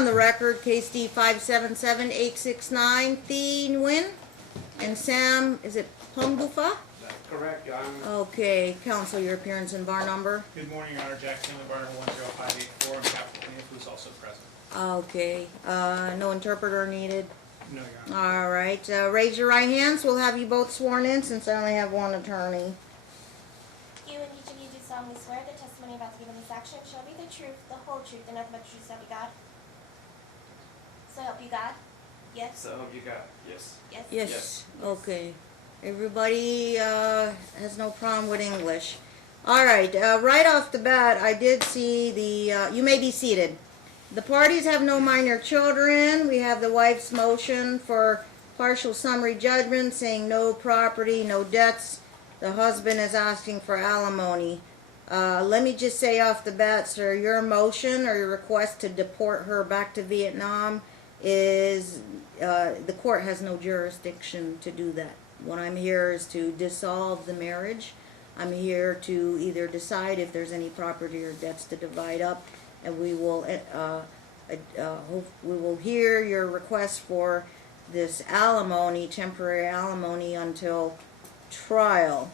on the record, case D-18-577869-D, Nguyen, and Sam, is it Phongbouphasam? That's correct, Your Honor. Okay, counsel, your appearance and bar number. Good morning, Your Honor. Jack Stanley, bar number 10584, and Captain Plaintiff, who is also present. Okay, no interpreter needed. No, Your Honor. All right, raise your right hands. We'll have you both sworn in since I only have one attorney. You and each of you do solemnly swear the testimony about to give in this action shall be the truth, the whole truth, and nothing but the truth, so help you God? So help you God? Yes? So help you God. Yes. Yes? Yes. Okay. Everybody has no problem with English. All right. Right off the bat, I did see the. You may be seated. The parties have no minor children. We have the wife's motion for partial summary judgment, saying no property, no debts. The husband is asking for alimony. Let me just say off the bat, sir, your motion or your request to deport her back to Vietnam is the court has no jurisdiction to do that. What I'm here is to dissolve the marriage. I'm here to either decide if there's any property or debts to divide up, and we will hear your request for this alimony, temporary alimony, until trial.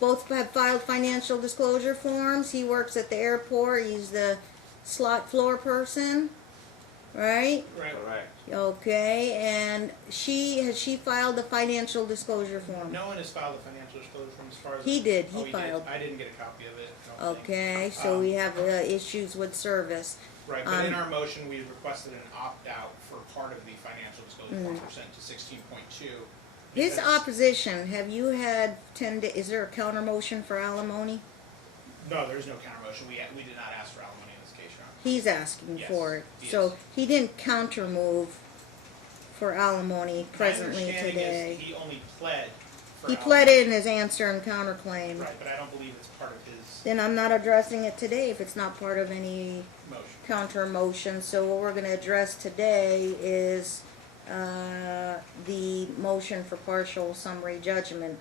Both have filed financial disclosure forms. He works at the airport. He's the slot floor person, right? Right. Correct. Okay, and has she filed the financial disclosure form? No one has filed a financial disclosure from as far as... He did. Oh, He filed. I didn't get a copy of it. I don't think. Okay, so we have issues with service. Right, but in our motion, we requested an opt-out for part of the financial disclosure form percent to 16.2. His opposition, have you had 10 days, is there a counter motion for alimony? No, there's no counter motion. We did not ask for alimony in this case, Your Honor. He's asking Yes, for it. he So is. he didn't counter move for alimony presently My understanding today. is he only pled for He alimony. pled it in his answer and counterclaim. Right, but I don't believe it's part of his Then I'm not addressing it today if it's not part of any motion. counter motion. So what we're going to address today is the motion for partial summary judgment.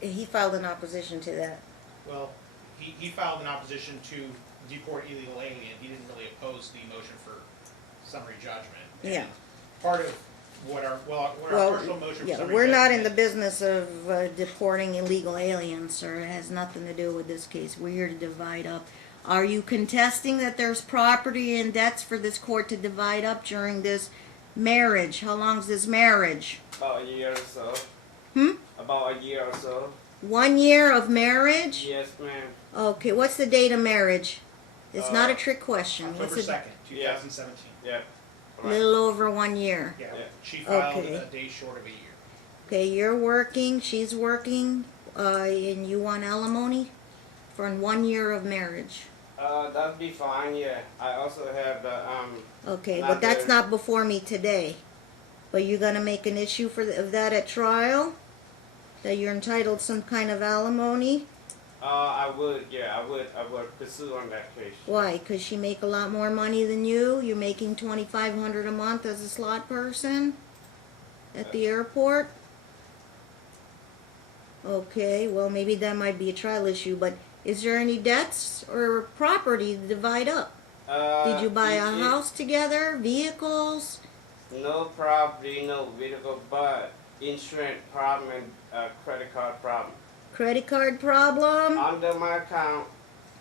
He filed an opposition to that. Well, he filed an opposition to deport illegal alien. He didn't really oppose the motion for summary judgment. Yeah. And part of what our partial motion for yeah, summary we're not in judgment the business of deporting illegal aliens, sir. It has nothing to do with this case. We're here to divide up. Are you contesting that there's property and debts for this court to divide up during this marriage? How long's this marriage? About a year or so. Hmm? About a year or so. 1 year of marriage? Yes, ma'am. Okay, what's the date of marriage? It's not a trick question. October What's 2nd, 2017. Yeah. a little over 1 year. Yeah, Yeah. she filed Okay. a day short of a year. Okay, you're working, she's working, and you want alimony for 1 year of marriage. That'd be fine, yeah. I also have the, Okay, Not but that's there. not before me today. But you're gonna make an issue of that at trial? That you're entitled some kind of alimony? I would pursue on that case. Why? 'Cause she make a lot more money than you? You're making $2,500 a month as a slot person at the airport? Okay, well maybe that might be a trial issue, but is there any debts or property to divide up? Did you buy a house together? Vehicles? No property, no vehicle, but insurance problem and credit card problem. Credit card problem? Under my account,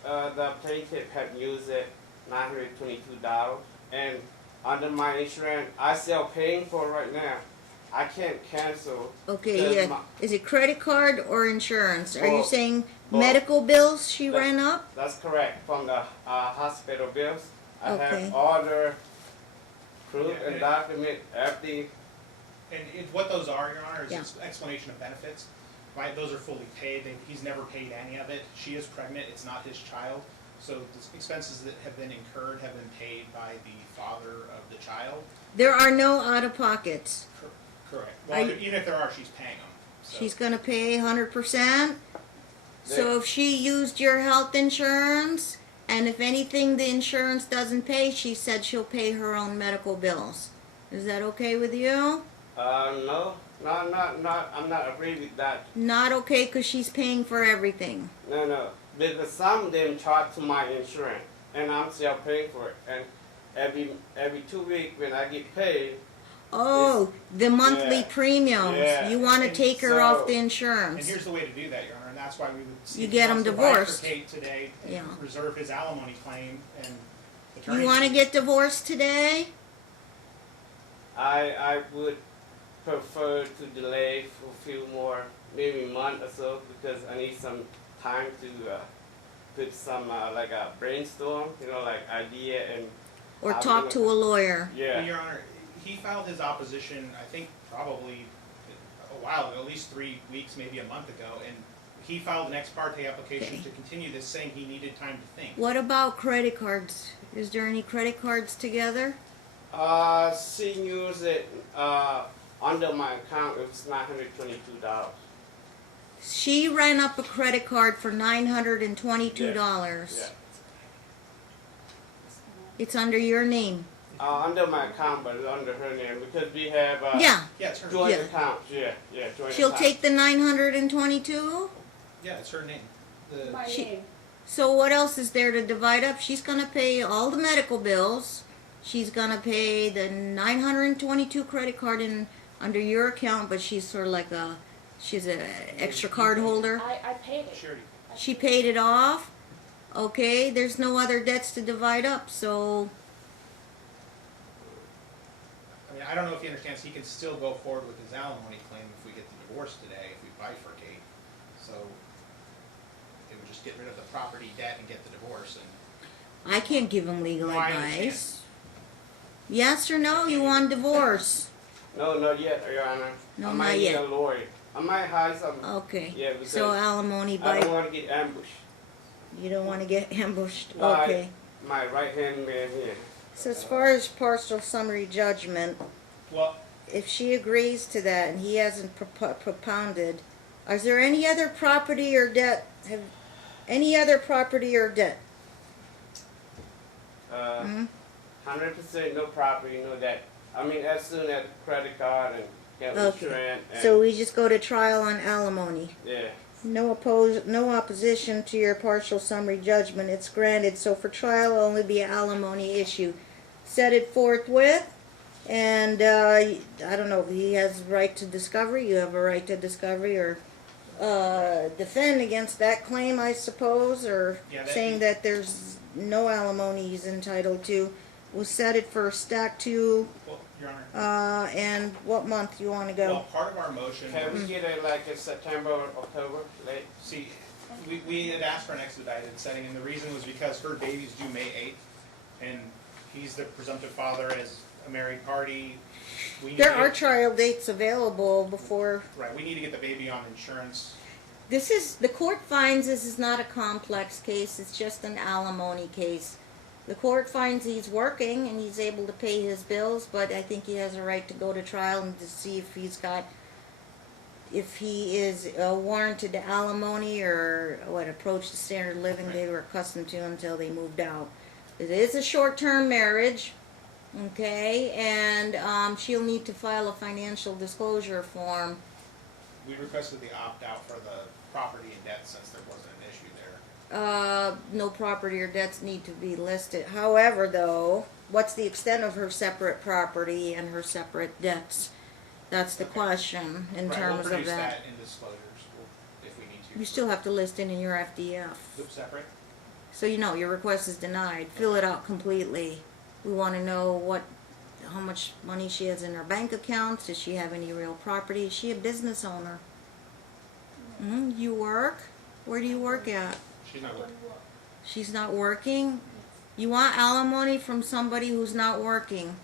the plaintiff had used it $922, and under my insurance, I still paying for it right now. I can't cancel. Okay, Because yeah. my- Is it credit card or insurance? Are you Both. saying Both. medical bills she That- ran up? That's correct. From the hospital bills, I Okay. have all the proof Yeah, and and- document, everything. And what those are, Your Honor, is Yeah. just explanation of benefits. Right, those are fully paid. He's never paid any of it. She is pregnant. It's not his child. So the expenses that have been incurred have been paid by the father of the child. There are no out-of-pockets. Correct. Are Well, you- even if there are, she's paying them. So. She's gonna pay 100%. So There- if she used your health insurance, and if anything the insurance doesn't pay, she said she'll pay her own medical bills. Is that okay with you? No, I'm not agree with that. Not okay because she's paying for everything. No, because some of them charge to my insurance, and I'm still paying for it. And every 2 weeks when I get paid. Oh, the monthly Yeah. premiums. Yeah. You want to And take her so- off the And insurance. here's the way to do that, Your Honor, and that's why we would see You if get he him wants to divorced. bifurcate today and Yeah. reserve his alimony claim and You attorney want to fees. get divorced today? I would prefer to delay for a few more, maybe a month or so, because I need some time to put some like a brainstorm, like idea and. Or how talk we to gonna- a lawyer? Yeah. Your Honor, he filed his opposition, I think probably a while ago, at least 3 weeks, maybe a month ago, and he filed an ex parte application Okay. to continue this, saying he needed time to think. What about credit cards? Is there any credit cards together? She used it under my account. It was $922. She ran up a credit card for $922. Yeah. It's under your name. Under my account, but it's under her name because we have Yeah, Yeah, it's her, joint Yeah. accounts. Yeah, joint she'll accounts. take the 922. yeah, it's her name. The, My She- name. So what else is there to divide up? She's gonna pay all the medical bills. She's gonna pay the 922 credit card in under your account, but she's sort of like she's a extra card holder. I paid it. she already, She paid it off. Okay, there's no other debts to divide up, so I mean, I don't know if he understands, he can still go forward with his alimony claim if we get the divorce today, if we bifurcate. So it would just get rid of the property debt and get the divorce, and I can't give him legal No, I understand. advice. Yes or no? You want divorce? No, not yet, Your Honor. No, I not might need yet. a lawyer. I might hire some. Okay. Yeah, because So alimony I by don't want to get ambushed. you don't want to get ambushed. By Okay. my right-hand man here. So as far as partial summary judgment, well, if she agrees to that and he hasn't propounded, is there any other property or debt? Any other property or debt? Hmm? 100% no property, no debt. I mean, as soon as credit card and get Okay. insurance and So we just go to trial on alimony. yeah. No opposition to your partial summary judgment. It's granted. So for trial, it'll only be an alimony issue. Set it forthwith, and I don't know if he has a right to discovery. You have a right to discovery, or defend against that claim, I suppose, or Yeah, saying that there's no alimony he's entitled to. We'll set it for stack 2, well, Your Honor, and what month you want to go? well, part of our motion Can was, we get it like in September or October, late? see, we had asked for an expedited setting, and the reason was because her baby's due May 8th, and he's the presumptive father as a married party. We need There to are get- trial dates available before. Right, we need to get the baby on insurance. The court finds this is not a complex case, it's just an alimony case. The court finds he's working and he's able to pay his bills, but I think he has a right to go to trial and to see if he is warranted to alimony or approach the standard of living they were accustomed to until they moved out. It is a short-term marriage, okay, and she'll need to file a financial disclosure form. We requested the opt-out for the property and debt since there wasn't an issue there. No property or debts need to be listed. However, though, what's the extent of her separate property and her separate debts? That's the Okay. question in Right, terms we'll of produce that. in disclosures if we need to. You still have to list it in your FDF. Loop separate? So you know your request is denied. Fill it out completely. We want to know how much money she has in her bank accounts. Does she have any real property? Is she a business owner? You work? Where do you work at? She's not working. She's not working? You want alimony from somebody who's not working?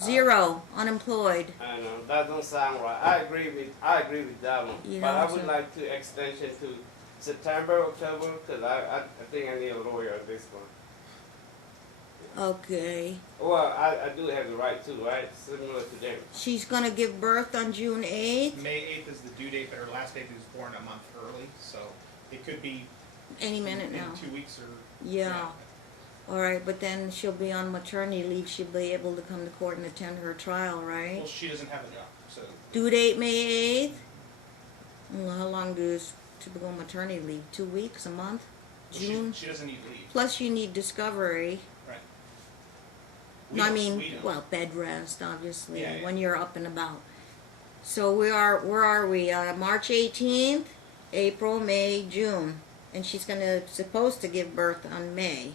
Zero, unemployed. I don't know, that don't sound right. I agree with that one. You But I know, would so- like to extension to September, October, because I think I need a lawyer on this one. Okay. Well, I do have the right to, right? Similar to them. She's gonna give birth on June 8th, May 8th is the due date, but her last baby was born a month early, so it could be any minute in now. 2 weeks or. Yeah. Alright, but then she'll be on maternity leave. She'll be able to come to court and attend her trial, right? Well, she doesn't have a job, so Due date May 8th? Well, how long does typical maternity leave? 2 weeks, a month? well, June? she doesn't need leave. Plus you need discovery. Right. We I don't- mean, we don't. well, bed rest, obviously, Yeah, yeah. when you're up and about. So where are we? March 18th, April, May, June. And she's supposed to give birth on May.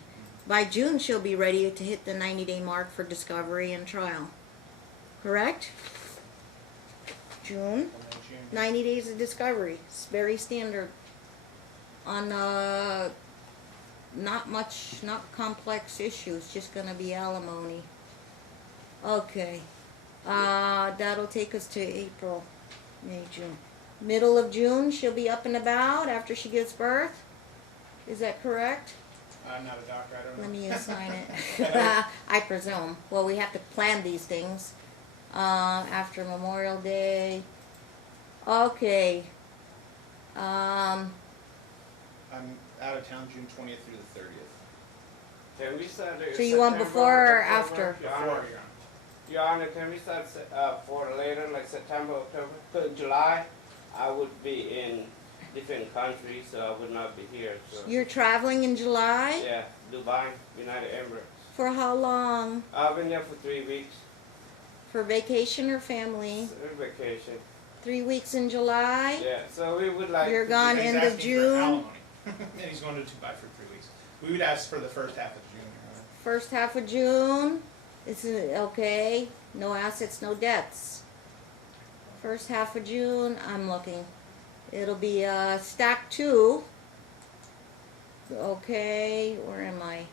By June, she'll be ready to hit the 90-day mark for discovery and trial. Correct? June, 90 days of discovery. It's very standard. On not complex issues, just gonna be alimony. Okay. That'll take us to April, May, June. Middle of June, she'll be up and about after she gives birth. Is that correct? I'm not a doctor, I don't know. Let me assign it. I presume. Well, we have to plan these things. After Memorial Day. Okay. I'm out of town June 20th through the 30th. Can we start it So you want September, before or October? after? Your Honor, Before, Your Honor. Your Honor, can we start for later, like September, October? 'Cause July, I would be in different countries, so I would not be here. So. You're traveling in July? Yeah, Dubai, United Emirates. For how long? I've been there for 3 weeks. For vacation or family? It's a vacation. 3 weeks in July? Yeah, so we would like. You're to gone He's end of asking for June? alimony. And he's going to Dubai for 3 weeks. We would ask for the first half of June, Your Honor. First half of June? This is okay. No assets, no debts. First half of June, I'm looking. It'll be stack 2. Okay, where am I?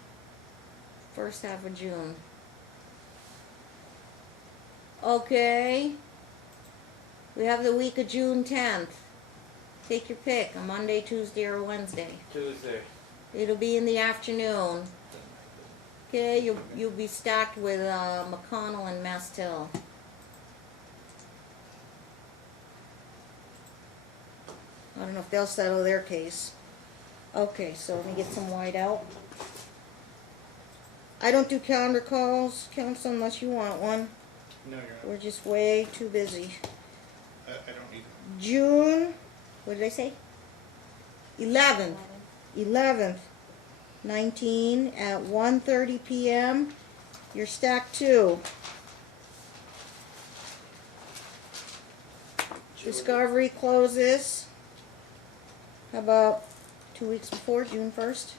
First half of June. Okay. We have the week of June 10th. Take your pick, a Monday, Tuesday, or Wednesday. Tuesday. It'll be in the afternoon. Okay, you'll be stacked with McConnell and Mastel. I don't know if they'll settle their case. Okay, so let me get some white out. I don't do calendar calls, counsel, unless you want one. No, Your Honor. We're just way too busy. I don't need them. June, what did I say? 11th. 11th. 19 at 1:30 p.m. You're stacked 2. Discovery closes. How about 2 weeks before, June 1st? Is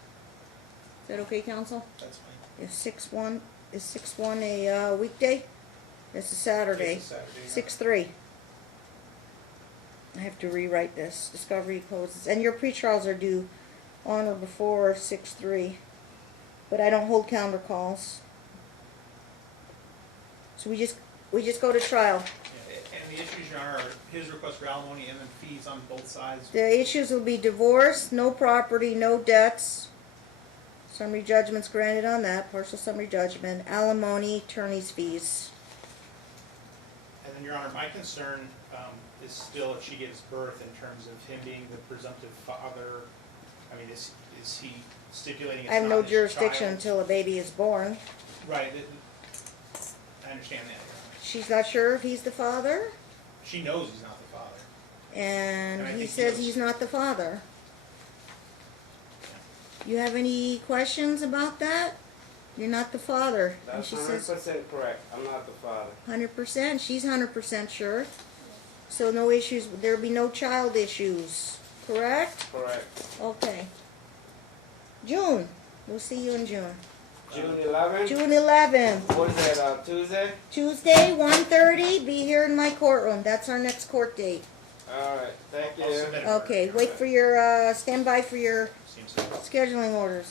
that okay, counsel? That's fine. Is 6/1 a weekday? It's a Saturday. It's a Saturday, Your 6/3. I have to rewrite this. Discovery closes, and your pre-trials are due on or before 6/3. But I don't hold calendar calls. So we just go to trial. Yeah, and the issues, Your Honor, are his request for alimony and then fees on both sides. The issues will be divorce, no property, no debts. Summary judgment's granted on that, partial summary judgment, alimony, attorney's fees. And then, Your Honor, my concern is still if she gives birth in terms of him being the presumptive father. I mean, is he stipulating it's I have not no his jurisdiction child? until a baby is born. Right. I understand that, Your Honor. She's not sure if he's the father, She knows he's not the father. and And I he think says he was- he's not the father. You have any questions about that? You're not the father. And That's she says 100% correct. I'm not the father. 100%. She's 100% sure. So no issues. There'll be no child issues. Correct? Correct. Okay. June. We'll see you in June. June 11th? June 11th. What is that, Tuesday? Tuesday, 1:30. Be here in my courtroom. That's our next court date. Alright, thank I'll you. submit it. Okay. Wait for your, stand by for your Seems so. scheduling orders.